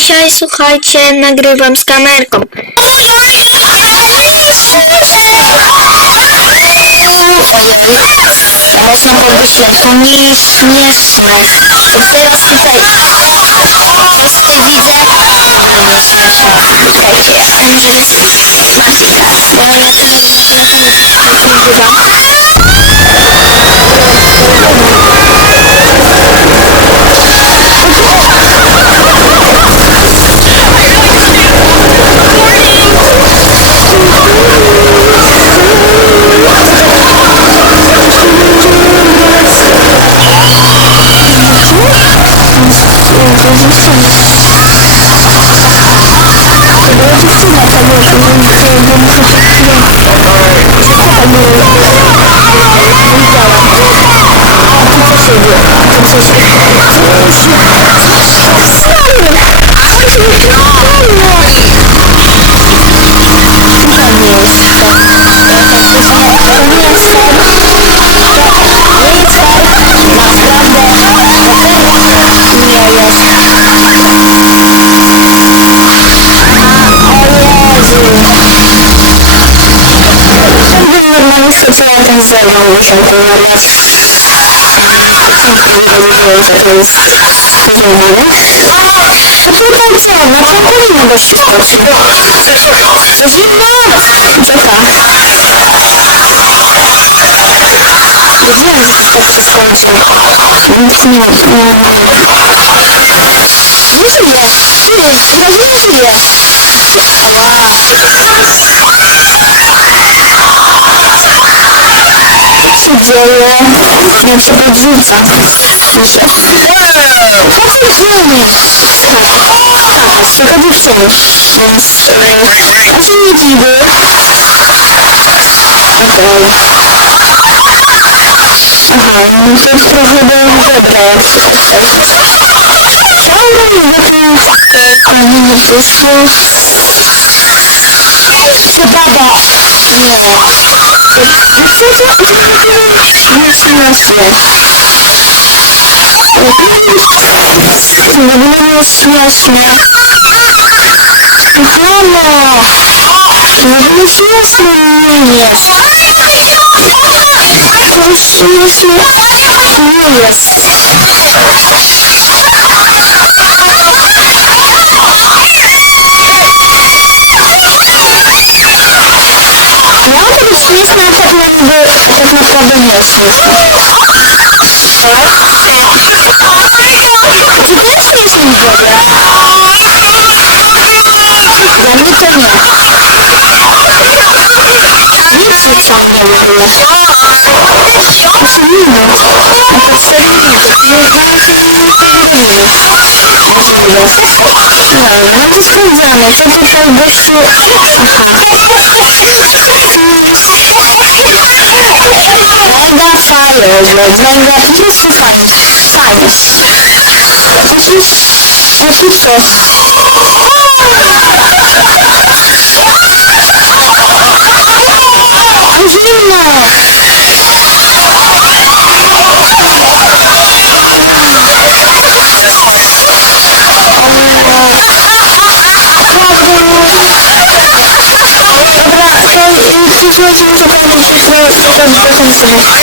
dzisiaj, słuchajcie, nagrywam z kamerką. Ale są powyższe, są nieśmieszne. Już teraz tutaj wszystkie widzę. O, czekajcie, może jest... Bo ja na tym, na tym, na tym 我今天一天，我都是这样去锻炼。但是我的妈妈，你知道吗？就是，就是，就是，就是，就是，就是，就是，就是，就是，就是，就是。все равно очень помогает Почему на какой надо считать? Зажимал! Зажимал! Зажимал! Зажимал! Зажимал! Зажимал! dzieje, na przykład rzuca. Że co ty robisz? Tego dziewczyny. Więc e, ja się nie dziwię. Okej. Aha, muszę trochę dogadać. Chciałabym zacząć e, kochanie Jezusu. Chyba da. Nie. Мгновение смерти. Мама! Мгновение смерти. Мгновение смерти. Мгновение смерти. нужно продавец. Теперь слышно меня, да? Кажется, нет. Лица наверное. Почему? Это все нет. Интернет. Да, нам исходя, это тут как бы все. Ага. years old and they are used to satisfied. This gente, gente, vamos o que eu que falar.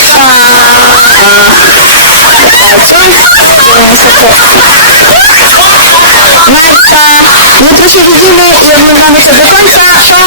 Então, então, no próximo vídeo eu vou mandar você para cantar.